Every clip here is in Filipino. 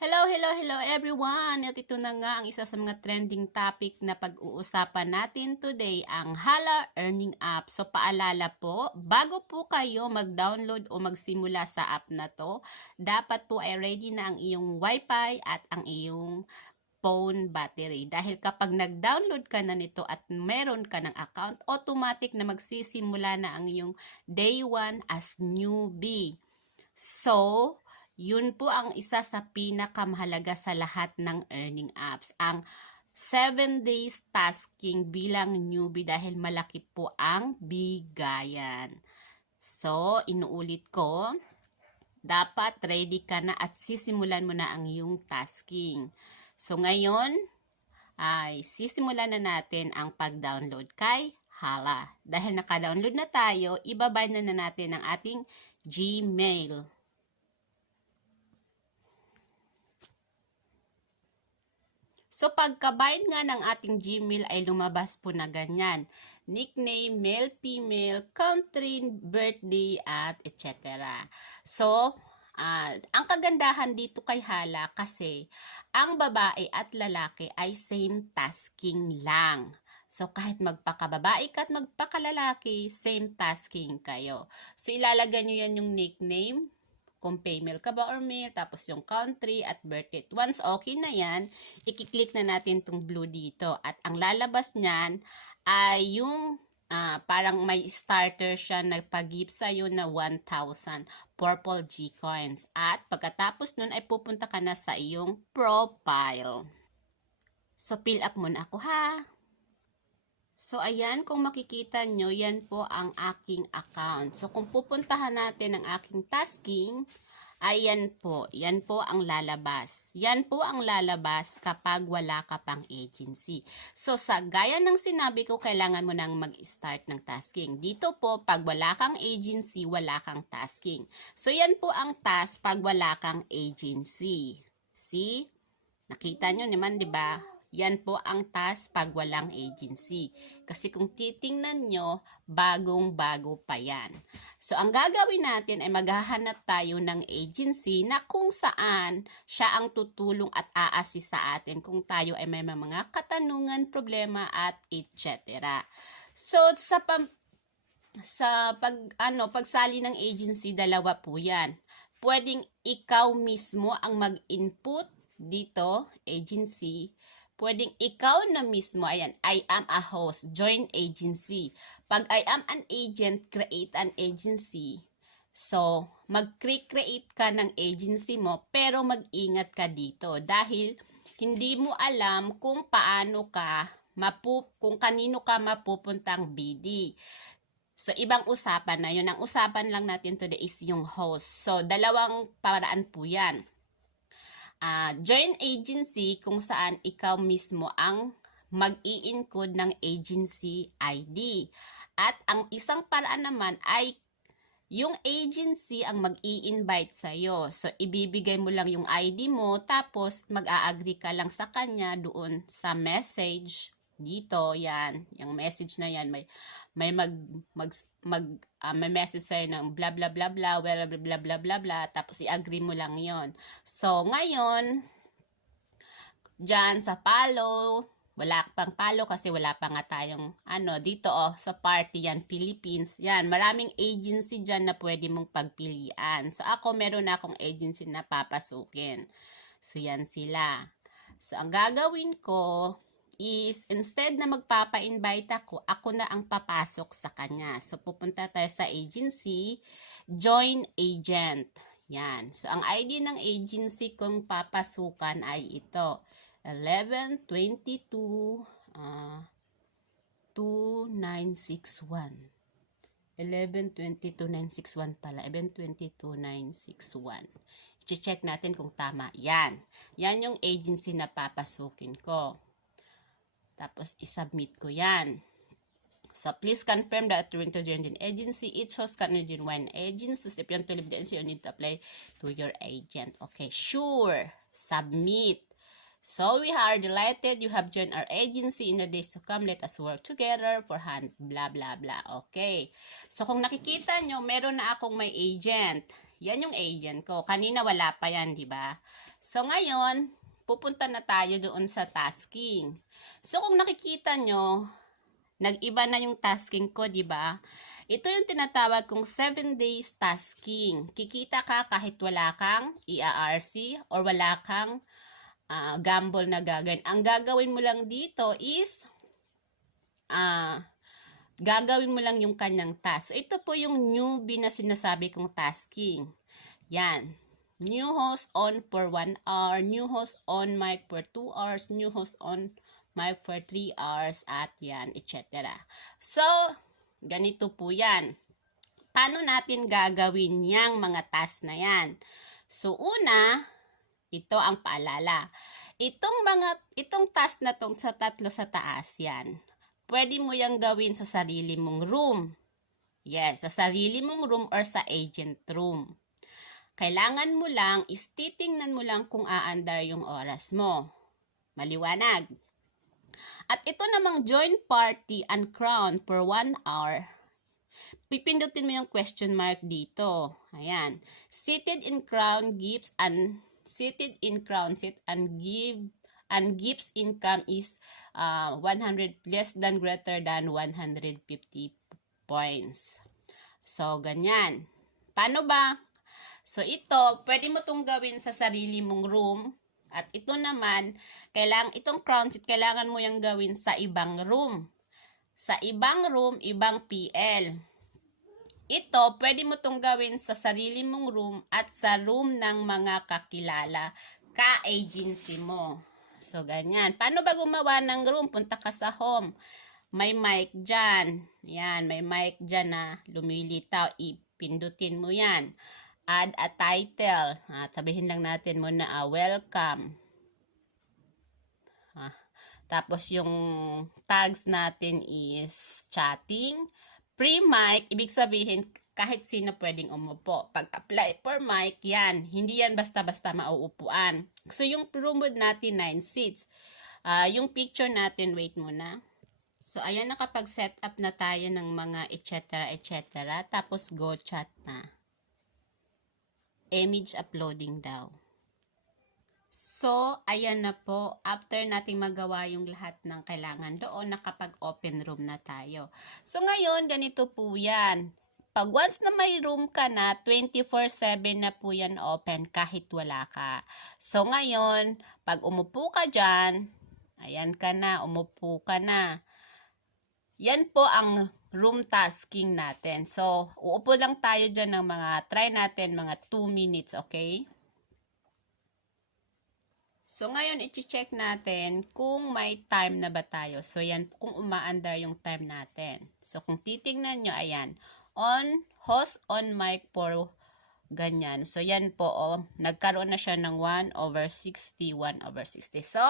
Hello, hello, hello everyone! At ito na nga ang isa sa mga trending topic na pag-uusapan natin today, ang Hala Earning App. So paalala po, bago po kayo mag-download o magsimula sa app na to, dapat po ay ready na ang iyong Wi-Fi at ang iyong phone battery. Dahil kapag nag-download ka na nito at meron ka ng account, automatic na magsisimula na ang iyong day 1 as newbie. So, yun po ang isa sa pinakamahalaga sa lahat ng earning apps. Ang 7 days tasking bilang newbie dahil malaki po ang bigayan. So, inuulit ko, dapat ready ka na at sisimulan mo na ang iyong tasking. So, ngayon ay sisimulan na natin ang pag-download kay Hala. Dahil naka-download na tayo, ibabay na natin ang ating Gmail. So, pagka-bind nga ng ating Gmail ay lumabas po na ganyan. Nickname, male, female, country, birthday, at etc. So, ang kagandahan dito kay Hala kasi ang babae at lalaki ay same tasking lang. So, kahit magpakababae ka at magpakalalaki, same tasking kayo. So, ilalagay nyo yan yung nickname, kung female ka ba or male, tapos yung country at birthday. Once okay na yan, i-click na natin itong blue dito. At ang lalabas niyan ay yung parang may starter siya na pag-give sa'yo na 1,000 purple G-coins. At pagkatapos nun ay pupunta ka na sa iyong profile. So, fill up muna ako ha. So, ayan, kung makikita nyo, yan po ang aking account. So, kung pupuntahan natin ang aking tasking, ayan po, yan po ang lalabas. Yan po ang lalabas kapag wala ka pang agency. So, sa gaya ng sinabi ko, kailangan mo nang mag-start ng tasking. Dito po, pag wala kang agency, wala kang tasking. So, yan po ang task pag wala kang agency. See? Nakita nyo naman, di ba? Yan po ang task pag walang agency. Kasi kung titingnan nyo, bagong-bago pa yan. So, ang gagawin natin ay maghahanap tayo ng agency na kung saan siya ang tutulong at a-assist sa atin kung tayo ay may mga katanungan, problema, at etc. So, pagsali ng agency, dalawa po yan. Pwedeng ikaw mismo ang mag-input dito, agency. Pwedeng ikaw na mismo, ayan, I am a host, join agency. Pag I am an agent, create an agency. So, mag-create ka ng agency mo, pero mag-ingat ka dito dahil hindi mo alam kung paano ka, kung kanino ka mapupuntang BD. So, ibang usapan na yun. Ang usapan lang natin today is yung host. So, dalawang paraan po yan. Join agency kung saan ikaw mismo ang mag-i-encode ng agency ID. At ang isang paraan naman ay yung agency ang mag-i-invite sa'yo. So, ibibigay mo lang yung ID mo, tapos mag-a-agree ka lang sa kanya doon sa message. Dito, yan. Yung message na yan, may message sa'yo ng blah blah blah blah, blah blah blah blah blah, tapos i-agree mo lang yon. So, ngayon, dyan sa follow, wala pang follow kasi wala pa nga tayong dito sa party yan, Philippines. Yan, maraming agency dyan na pwede mong pagpilian. So, ako meron na akong agency na papasukin. So, yan sila. So, ang gagawin ko is instead na magpapa-invite ako na ang papasok sa kanya. So, pupunta tayo sa agency, join agent. Yan. So, ang ID ng agency kung papasukan ay ito. 1122 2961. 1122-961 pala. 1122-961. I-check natin kung tama. Yan. Yan yung agency na papasukin ko. Tapos, isubmit ko yan. So, please confirm that you're to join an agency. Each host can join one agency. So, if you want to leave the agency, you need to apply to your agent. Okay, sure. Submit. So, we are delighted you have joined our agency in the days to come. Let us work together for hand, blah, blah, blah. Okay. So, kung nakikita nyo, meron na akong may agent. Yan yung agent ko. Kanina wala pa yan, di ba? So, ngayon, pupunta na tayo doon sa tasking. So, kung nakikita nyo, nag-iba na yung tasking ko, di ba? Ito yung tinatawag kong 7 days tasking. Kikita ka kahit wala kang ERC or wala kang gamble na gagawin. Ang gagawin mo lang dito is gagawin mo lang yung kanyang task. So, ito po yung newbie na sinasabi kong tasking. Yan. New host on for 1 hour, new host on mic for 2 hours, new host on mic for 3 hours, at yan, etc. So, ganito po yan. Paano natin gagawin yang mga task na yan? So, una, ito ang paalala. Itong task na tong sa tatlo sa taas yan, pwede mo yang gawin sa sarili mong room. Yes, sa sarili mong room or sa agent room. Kailangan mo lang, titingnan mo lang kung aandar yung oras mo. Maliwanag. At ito namang join party and crown for 1 hour. Pipindutin mo yung question mark dito. Ayan. Seated in crown gives and seated in crown seat and gives income is 100 less than greater than 150 points. So, ganyan. Paano ba? So, ito, pwede mo itong gawin sa sarili mong room. At ito naman, itong crown seat, kailangan mo yung gawin sa ibang room. Sa ibang room, ibang PL. Ito, pwede mo itong gawin sa sarili mong room at sa room ng mga kakilala, ka-agency mo. So, ganyan. Paano ba gumawa ng room? Punta ka sa home. May mic dyan. Yan, may mic dyan na lumilitaw. Ipindutin mo yan. Add a title. Sabihin lang natin muna, welcome. Tapos yung tags natin is chatting. Pre-mic, ibig sabihin kahit sino pwedeng umupo. Pag apply for mic, yan. Hindi yan basta-basta mauupuan. So yung room mode natin, 9 seats. Yung picture natin, wait muna. So ayan, nakapag-set up na tayo ng mga etc. Tapos go chat na. Image uploading daw. So, ayan na po. After nating magawa yung lahat ng kailangan doon, nakapag-open room na tayo. So, ngayon, ganito po yan. Pag once na may room ka na, 24/7 na po yan open kahit wala ka. So, ngayon, pag umupo ka dyan, ayan ka na, umupo ka na. Yan po ang room tasking natin. So, uupo lang tayo dyan ng try natin mga 2 minutes, okay? So, ngayon, i-check natin kung may time na ba tayo. So, yan, kung umaandar yung time natin. So, kung titingnan nyo, ayan, host on mic for ganyan. So, yan po, nagkaroon na siya ng 1/60, 1/60. So,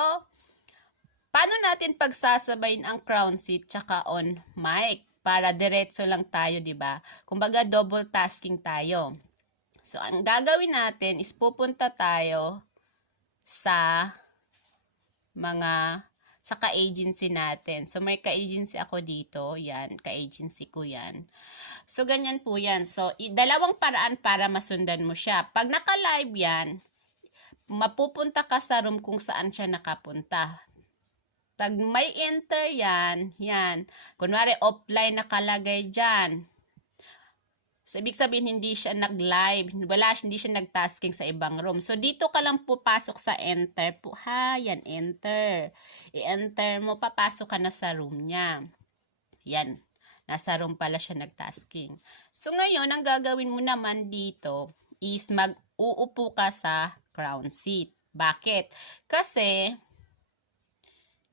paano natin pagsasabayin ang crown seat tsaka on mic? Para diretso lang tayo, di ba? Kumbaga, double tasking tayo. So, ang gagawin natin is pupunta tayo sa ka-agency natin. So, may ka-agency ako dito. Yan, ka-agency ko yan. So, ganyan po yan. So, dalawang paraan para masundan mo siya. Pag naka-live yan, mapupunta ka sa room kung saan siya nakapunta. Pag may enter yan, kunwari offline nakalagay dyan. So, ibig sabihin, hindi siya nag-live. Hindi siya nag-tasking sa ibang room. So, dito ka lang pupasok sa enter po. Yan, enter. I-enter mo, papasok ka na sa room niya. Yan. Nasa room pala siya nag-tasking. So, ngayon, ang gagawin mo naman dito is mag-uupo ka sa crown seat. Bakit? Kasi,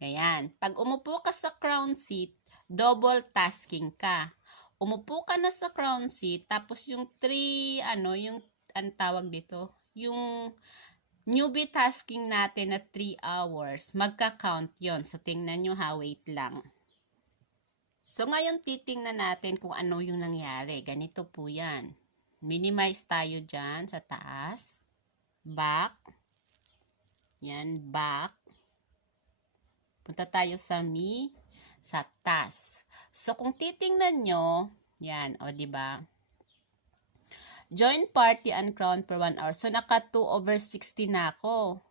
ganyan. Pag umupo ka sa crown seat, double tasking ka. Umupo ka na sa crown seat, tapos yung ang tawag dito, yung newbie tasking natin na 3 hours, magka-count yon. So, tingnan nyo ha, wait lang. So, ngayon titingnan natin kung ano yung nangyari. Ganito po yan. Minimize tayo dyan sa taas. Back. Yan, back. Punta tayo sa sa task. So, kung titingnan nyo, yan, o, diba? Join party and crown per 1 hour. So, naka 2/60 na ako.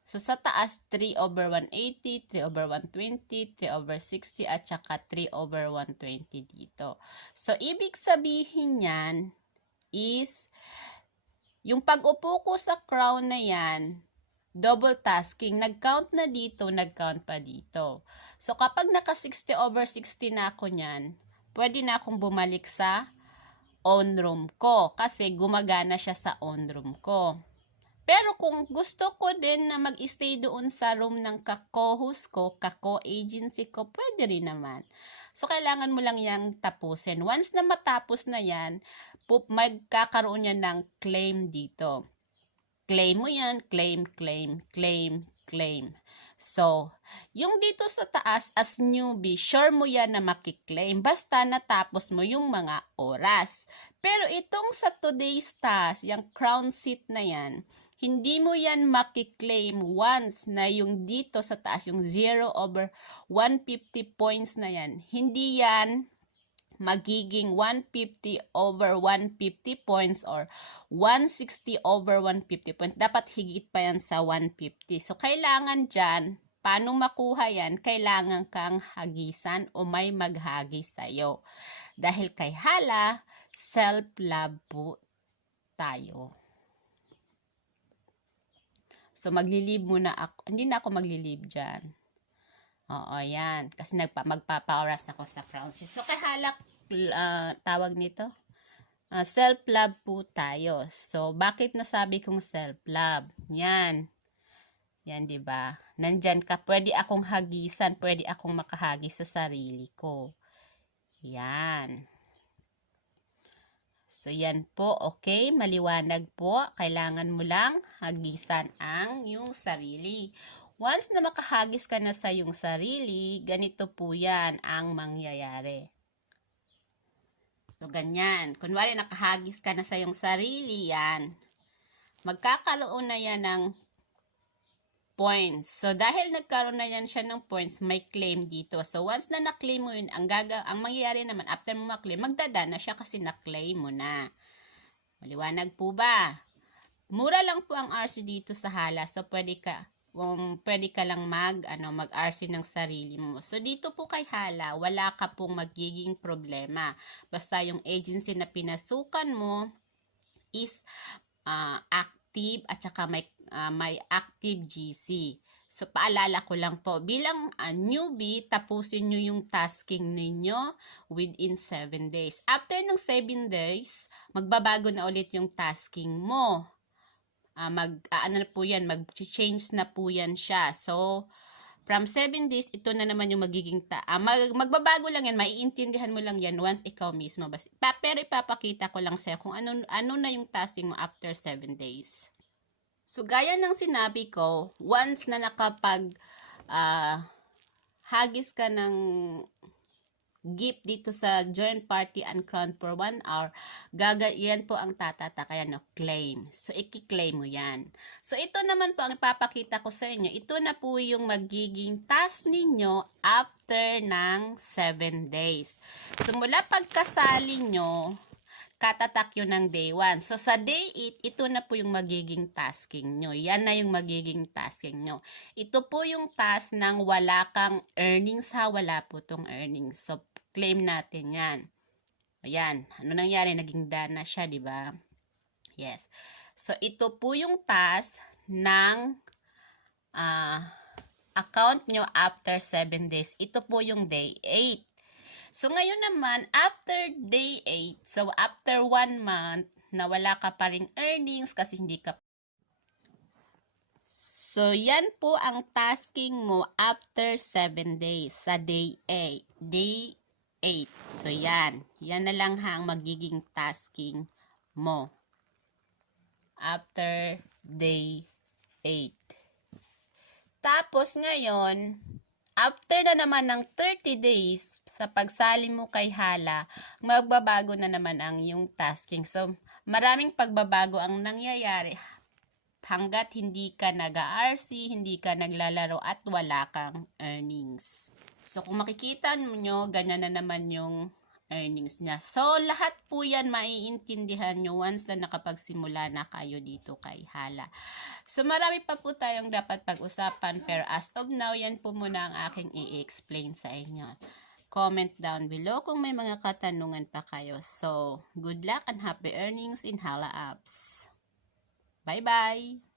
So, sa taas, 3/180, 3/120, 3/60, at saka 3/120 dito. So, ibig sabihin yan is, yung pag-upo ko sa crown na yan, double tasking. Nag-count na dito, nag-count pa dito. So, kapag naka 60/60 na ako nyan, pwede na akong bumalik sa on room ko kasi gumagana siya sa on room ko. Pero kung gusto ko din na mag-stay doon sa room ng ka-co-host ko, ka-co-agency ko, pwede rin naman. So, kailangan mo lang yang tapusin. Once na matapos na yan, magkakaroon yan ng claim dito. Claim mo yan, claim, claim, claim, claim. So, yung dito sa taas, as newbie, sure mo yan na makiklaim. Basta natapos mo yung mga oras. Pero itong sa today's task, yung crown seat na yan, hindi mo yan makiklaim once na yung dito sa taas, yung 0/150 points na yan. Hindi yan magiging 150/150 points or 160/150 points. Dapat higit pa yan sa 150. So, kailangan dyan, paano makuha yan? Kailangan kang hagisan o may maghagis sa'yo. Dahil kay Hala, self-love po tayo. So, maglilib muna ako. Hindi na ako maglilib dyan. Oo, yan. Kasi magpapa-oras ako sa crown seat. So, kay Hala, tawag nito? Self-love po tayo. So, bakit nasabi kong self-love? Yan. Yan, di ba? Nandyan ka. Pwede akong hagisan. Pwede akong makahagis sa sarili ko. Yan. So, yan po. Okay, maliwanag po. Kailangan mo lang hagisan ang yung sarili. Once na makahagis ka na sa yung sarili, ganito po yan ang mangyayari. So, ganyan. Kunwari, nakahagis ka na sa yung sarili, yan. Magkakaroon na yan ng points. So, dahil nagkaroon na yan siya ng points, may claim dito. So, once na na-claim mo yun, ang mangyayari naman, after mo ma-claim, magdadana siya kasi na-claim mo na. Maliwanag po ba? Mura lang po ang RC dito sa Hala. So, pwede ka lang mag-RC ng sarili mo. So, dito po kay Hala, wala ka pong magiging problema. Basta yung agency na pinasukan mo is active at saka may active GC. So, paalala ko lang po, bilang newbie, tapusin nyo yung tasking ninyo within 7 days. After ng 7 days, magbabago na ulit yung tasking mo. Mag-change na po yan siya. So, from 7 days, ito na naman yung magiging magbabago lang yan, maiintindihan mo lang yan once ikaw mismo. Pero ipapakita ko lang sa'yo kung ano na yung tasking mo after 7 days. So, gaya ng sinabi ko, once na hagis ka ng gift dito sa join party and crown for 1 hour, yan po ang tatatakayan, claim. So, i-claim mo yan. So, ito naman po ang ipapakita ko sa inyo. Ito na po yung magiging task ninyo after ng 7 days. So, mula pagkasali nyo, katatak yun ng day 1. So, sa day 8, ito na po yung magiging tasking nyo. Yan na yung magiging tasking nyo. Ito po yung task ng wala kang earnings ha. Wala po tong earnings. So, claim natin yan. Ayan. Ano nangyari? Naging dana siya, di ba? Yes. So, ito po yung task ng account nyo after 7 days. Ito po yung day 8. So, ngayon naman, after day 8, so after 1 month, na wala ka pa ring earnings kasi hindi ka. So, yan po ang tasking mo after 7 days sa day 8. Day 8. So, yan. Yan na lang ang magiging tasking mo after day 8. Tapos, ngayon, after na naman ng 30 days, sa pagsali mo kay Hala, magbabago na naman ang yung tasking. So, maraming pagbabago ang nangyayari hanggat hindi ka nag-RC, hindi ka naglalaro at wala kang earnings. So, kung makikita nyo, ganyan na naman yung earnings niya. So, lahat po yan maiintindihan nyo once na nakapagsimula na kayo dito kay Hala. So, marami pa po tayong dapat pag-usapan, pero as of now, yan po muna ang aking i-explain sa inyo. Comment down below kung may mga katanungan pa kayo. So, good luck and happy earnings in Hala Apps. Bye-bye!